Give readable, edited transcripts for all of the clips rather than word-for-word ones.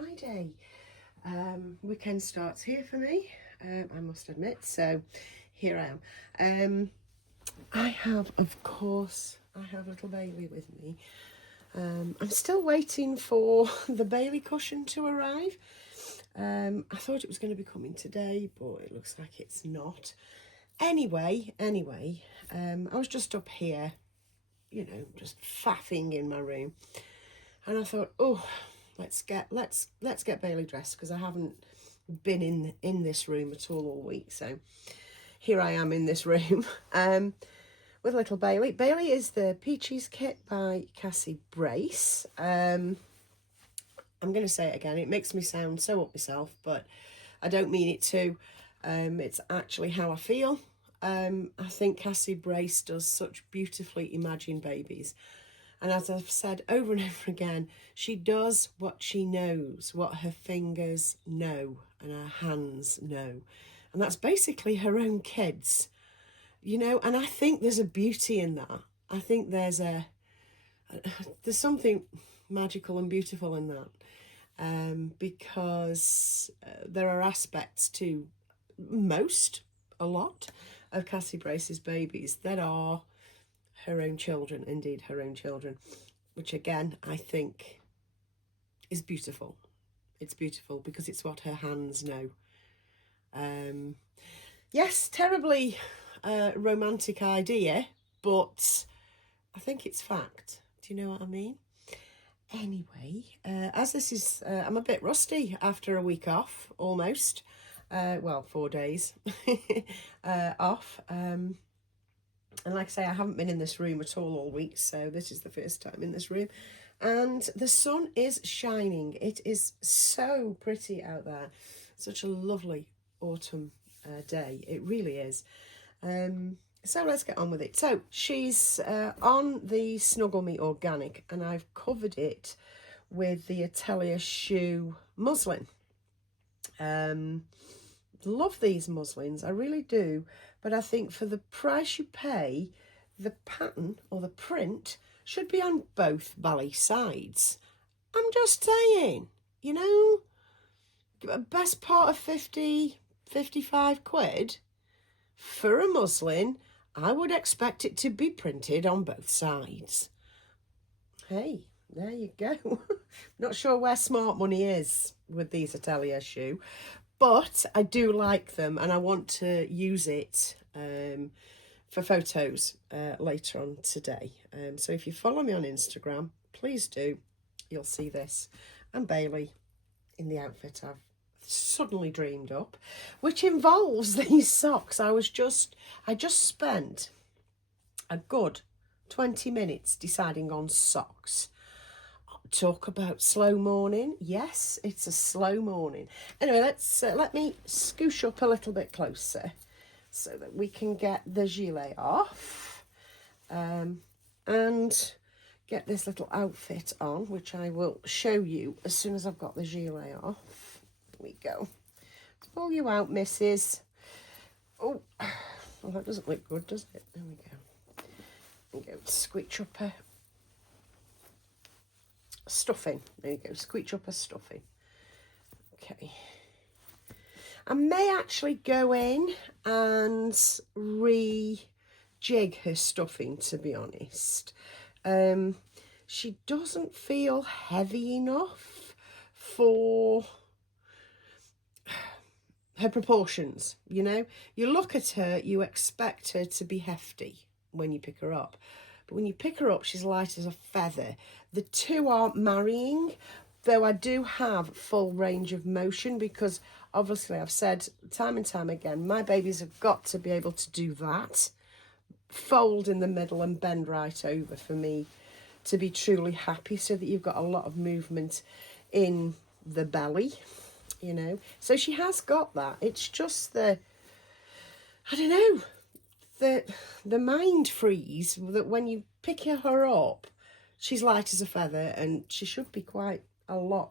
Friday. Weekend starts here for me, I must admit, so here I am. I have, of course, I have little Bailey with me. I'm still waiting for the Bailey cushion to arrive. I thought it was going to be coming today, but it looks like it's not. Anyway, I was just up here, you know, just faffing in my room, and I thought, oh, let's get Bailey dressed, because I haven't been in this room at all week. So here I am in this room with little Bailey. Bailey is the Peaches kit by Cassie Brace. I'm going to say it again. It makes me sound so up myself, but I don't mean it to. It's actually how I feel. I think Cassie Brace does such beautifully imagined babies. And as I've said over and over again, she does what she knows, what her fingers know and her hands know. And that's basically her own kids, you know, and I think there's a beauty in that. I think there's something magical and beautiful in that, because there are aspects to a lot of Cassie Brace's babies that are her own children, indeed her own children, which again I think is beautiful. It's beautiful because it's what her hands know. Yes, terribly romantic idea, but I think it's fact. Do you know what I mean? Anyway, as this is, I'm a bit rusty after a week off, almost. Well, 4 days off. And like I say, I haven't been in this room at all week, so this is the first time in this room. And the sun is shining. It is so pretty out there. Such a lovely autumn day. It really is. So let's get on with it. So she's on the Snuggle Me Organic, and I've covered it with the Atelier Shoe muslin. Love these muslins, I really do, but I think for the price you pay, the pattern or the print should be on both belly sides. I'm just saying, you know, best part of 55 quid for a muslin. I would expect it to be printed on both sides. Hey, there you go. Not sure where smart money is with these Atelier Shoe, but I do like them, and I want to use it for photos later on today. So if you follow me on Instagram, please do. You'll see this. And Bailey in the outfit I've suddenly dreamed up, which involves these socks. I just spent a good 20 minutes deciding on socks. Talk about slow morning. Yes, it's a slow morning. Anyway, let me scoosh up a little bit closer so that we can get the gilet off, and get this little outfit on, which I will show you as soon as I've got the gilet off. Here we go. Pull you out, missus. Oh, well, that doesn't look good, does it? There we go. There we go. Squeech up a stuffing. There you go. Squeech up a stuffing. Okay. I may actually go in and rejig her stuffing, to be honest. She doesn't feel heavy enough for her proportions, you know. You look at her, you expect her to be hefty when you pick her up. But when you pick her up, she's light as a feather. The two aren't marrying, though I do have full range of motion, because obviously I've said time and time again, my babies have got to be able to do that. Fold in the middle and bend right over for me to be truly happy, so that you've got a lot of movement in the belly, you know. So she has got that. It's just I don't know, the mind freeze that when you pick her up, she's light as a feather, and she should be quite a lot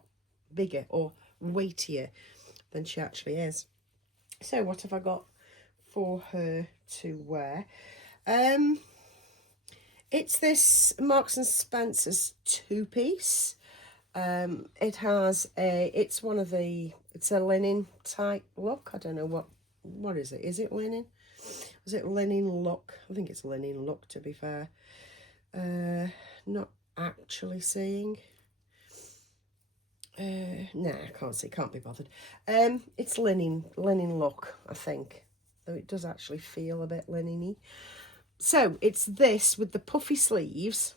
bigger or weightier than she actually is. So what have I got for her to wear? It's this Marks and Spencer's two-piece. It has it's one of the, it's a linen type look. I don't know what is it? Is it linen? Is it linen look? I think it's linen look, to be fair. Not actually seeing. Nah, I can't see, can't be bothered. It's linen look, I think. Though it does actually feel a bit linen-y. So it's this with the puffy sleeves,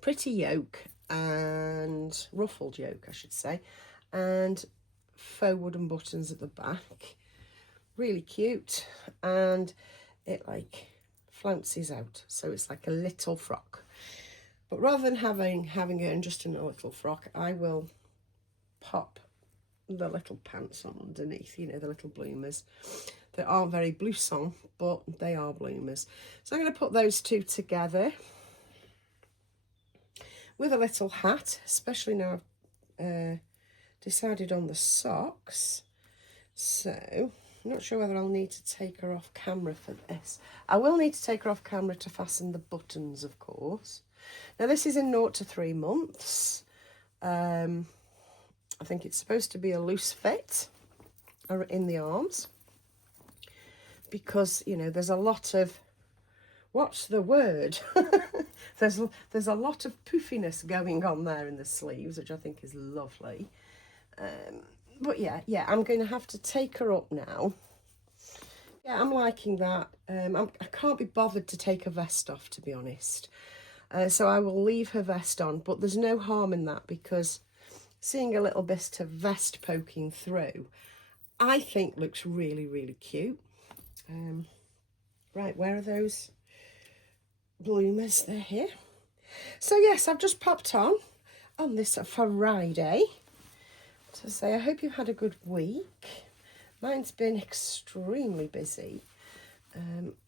pretty yoke, and ruffled yoke, I should say, and faux wooden buttons at the back. Really cute, and it like flounces out, so it's like a little frock. But rather than having it in just a little frock, I will pop the little pants on underneath, you know, the little bloomers. They aren't very blouson, but they are bloomers. So I'm going to put those two together with a little hat, especially now I've decided on the socks. So I'm not sure whether I'll need to take her off camera for this. I will need to take her off camera to fasten the buttons, of course. Now this is in 0 to 3 months. I think it's supposed to be a loose fit in the arms, because, you know, there's a lot of, what's the word? there's a lot of poofiness going on there in the sleeves, which I think is lovely. But yeah, I'm going to have to take her up now. Yeah, I'm liking that. I can't be bothered to take her vest off, to be honest. So I will leave her vest on, but there's no harm in that, because seeing a little bit of vest poking through, I think looks really, really cute. Right, where are those bloomers? They're here. So yes, I've just popped on this Friday to say I hope you've had a good week. Mine's been extremely busy.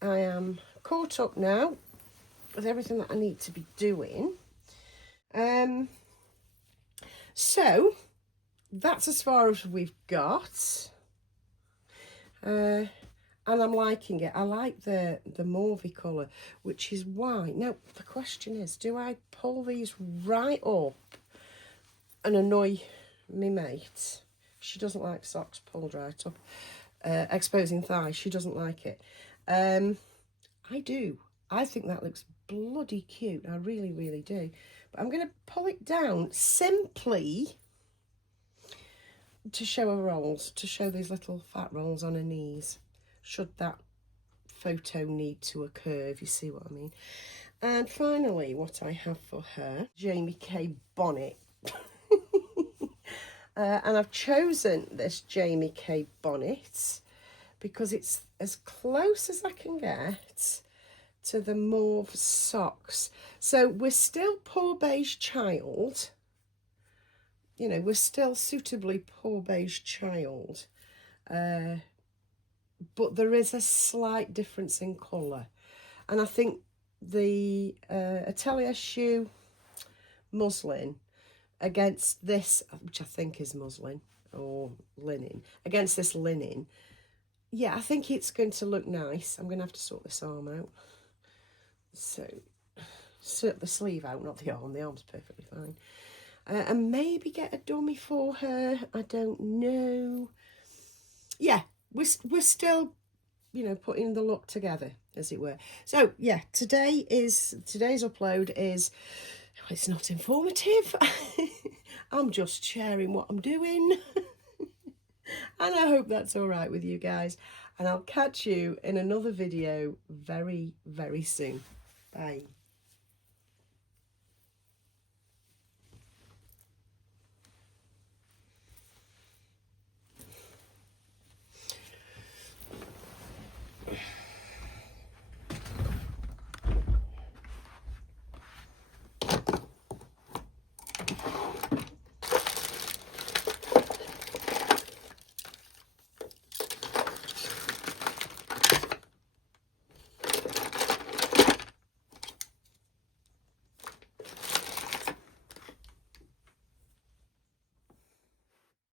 I am caught up now with everything that I need to be doing. So that's as far as we've got. And I'm liking it. I like the mauvey colour, which is white. Now, the question is, do I pull these right up and annoy me mate? She doesn't like socks pulled right up, exposing thighs. She doesn't like it. I do. I think that looks bloody cute. I really, really do. But I'm going to pull it down simply to show her rolls, to show these little fat rolls on her knees, should that photo need to occur, if you see what I mean. And finally, what I have for her, Jamie K bonnet. And I've chosen this Jamie K bonnet because it's as close as I can get to the mauve socks. So we're still poor beige child. You know, we're still suitably poor beige child. But there is a slight difference in colour. And I think the Atelier Shoe muslin against this, which I think is muslin or linen, against this linen, yeah, I think it's going to look nice. I'm going to have to sort this arm out. So, sort the sleeve out, not the arm. The arm's perfectly fine. And maybe get a dummy for her. I don't know. Yeah, we're still, you know, putting the look together, as it were. So yeah, today's upload is, it's not informative. I'm just sharing what I'm doing. And I hope that's all right with you guys. And I'll catch you in another video very, very soon. Bye.